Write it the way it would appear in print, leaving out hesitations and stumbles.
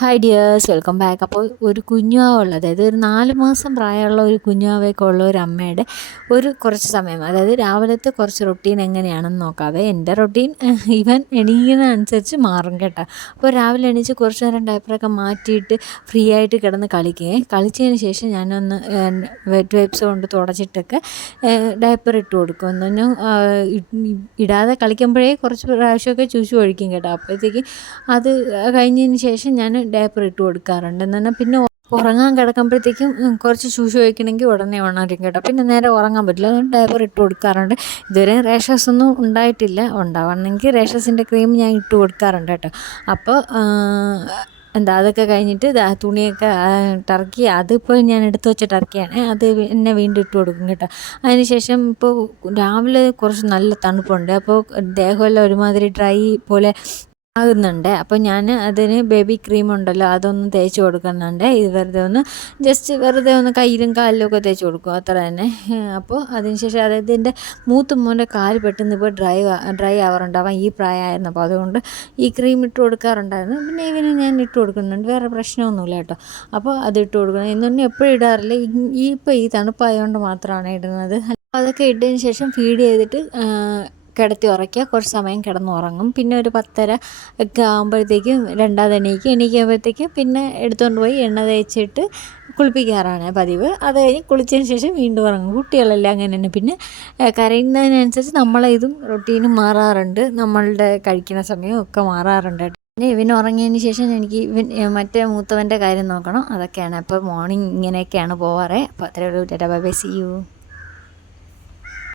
Hi dears, welcome back. അപ്പോൾ ഒരു കുഞ്ഞുവാവുള്ള, അതായത് ഒരു 4 മാസം പ്രായമുള്ള ഒരു കുഞ്ഞുവാവയൊക്കെ ഉള്ള ഒരു അമ്മയുടെ കുറച്ച് സമയം, അതായത് രാവിലത്തെ കുറച്ച് റൊട്ടീൻ എങ്ങനെയാണെന്ന് നോക്കാവേ. എൻ്റെ റൊട്ടീൻ ഇവൻ എണീക്കുന്ന അനുസരിച്ച് മാറും കേട്ടോ. അപ്പോൾ രാവിലെ എണീച്ച് കുറച്ച് നേരം ഡയപ്പറൊക്കെ മാറ്റിയിട്ട് ഫ്രീ ആയിട്ട് കിടന്ന് കളിച്ചതിന് ശേഷം ഞാനൊന്ന് വെറ്റ് വൈപ്സ് കൊണ്ട് തുടച്ചിട്ടൊക്കെ ഡയപ്പർ ഇട്ട് കൊടുക്കും. എന്നൊന്നും ഇടാതെ കളിക്കുമ്പോഴേ കുറച്ച് പ്രാവശ്യമൊക്കെ ചൂച്ചു ഒഴിക്കും കേട്ടോ. അപ്പോഴത്തേക്ക് അത് കഴിഞ്ഞതിന് ശേഷം ഞാൻ ഡയപ്പർ ഇട്ട് കൊടുക്കാറുണ്ട്. എന്നാൽ പിന്നെ ഉറങ്ങാൻ കിടക്കുമ്പോഴത്തേക്കും കുറച്ച് ശൂശു വയ്ക്കണമെങ്കിൽ ഉടനെ ഉണരും കേട്ടോ. പിന്നെ നേരെ ഉറങ്ങാൻ പറ്റില്ല, അതുകൊണ്ട് ഡയപ്പർ ഇട്ട് കൊടുക്കാറുണ്ട്. ഇതുവരെ റേഷസ് ഒന്നും ഉണ്ടായിട്ടില്ല. ഉണ്ടാവണമെങ്കിൽ റേഷസിൻ്റെ ക്രീം ഞാൻ ഇട്ട് കൊടുക്കാറുണ്ട് കേട്ടോ. അപ്പോൾ അതൊക്കെ കഴിഞ്ഞിട്ട് തുണിയൊക്കെ ടർക്കി, അതിപ്പോൾ ഞാൻ എടുത്ത് വെച്ച ടർക്കിയാണ്, അത് എന്നെ വീണ്ടും ഇട്ട് കൊടുക്കും കേട്ടോ. അതിന് ശേഷം ഇപ്പോൾ രാവിലെ കുറച്ച് നല്ല തണുപ്പുണ്ട്, അപ്പോൾ ദേഹമെല്ലാം ഒരുമാതിരി ഡ്രൈ പോലെ ആകുന്നുണ്ട്. അപ്പോൾ ഞാൻ അതിന് ബേബി ക്രീം ഉണ്ടല്ലോ, അതൊന്ന് തേച്ച് കൊടുക്കുന്നുണ്ട്. ഇത് വെറുതെ ഒന്ന് കയ്യിലും കാലിലും ഒക്കെ തേച്ച് കൊടുക്കും, അത്ര തന്നെ. അപ്പോൾ അതിനുശേഷം അതായത് എൻ്റെ മൂത്ത മോൻ്റെ കാല് പെട്ടെന്ന് ഇപ്പോൾ ഡ്രൈ ആവാറുണ്ട്. അവൻ ഈ പ്രായമായിരുന്നു, അപ്പോൾ അതുകൊണ്ട് ഈ ക്രീം ഇട്ട് കൊടുക്കാറുണ്ടായിരുന്നു. പിന്നെ ഇവന് ഞാൻ ഇട്ട് കൊടുക്കുന്നുണ്ട്, വേറെ പ്രശ്നമൊന്നുമില്ല കേട്ടോ. അപ്പോൾ അത് ഇട്ട് കൊടുക്കണം. ഇന്നൊന്നും എപ്പോഴും ഇടാറില്ല, ഇപ്പോൾ ഈ തണുപ്പായതുകൊണ്ട് മാത്രമാണ് ഇടുന്നത്. അതൊക്കെ ഇട്ടതിന് ശേഷം ഫീഡ് ചെയ്തിട്ട് കിടത്തി ഉറക്കുക, കുറച്ച് സമയം കിടന്നുറങ്ങും. പിന്നെ ഒരു 10:30 ഒക്കെ ആകുമ്പോഴത്തേക്കും എണീക്കുമ്പോഴത്തേക്കും പിന്നെ എടുത്തുകൊണ്ട് പോയി എണ്ണ തേച്ചിട്ട് കുളിപ്പിക്കാറാണ് പതിവ്. അത് കഴിഞ്ഞ് കുളിച്ചതിന് ശേഷം വീണ്ടും ഉറങ്ങും. കുട്ടികളെല്ലാം അങ്ങനെ തന്നെ. പിന്നെ കരയുന്നതിനനുസരിച്ച് നമ്മളെ ഇതും റൊട്ടീനും മാറാറുണ്ട്, നമ്മളുടെ കഴിക്കുന്ന സമയവും ഒക്കെ മാറാറുണ്ട്. പിന്നെ ഇവൻ ഉറങ്ങിയതിന് ശേഷം എനിക്ക് മറ്റേ മൂത്തവൻ്റെ കാര്യം നോക്കണം, അതൊക്കെയാണ്. അപ്പോൾ മോർണിംഗ് ഇങ്ങനെയൊക്കെയാണ് പോവാറ്. അപ്പോൾ അത്രയേ ഉള്ളൂ. ടാറ്റാ ബൈ ബൈ, സീ യു.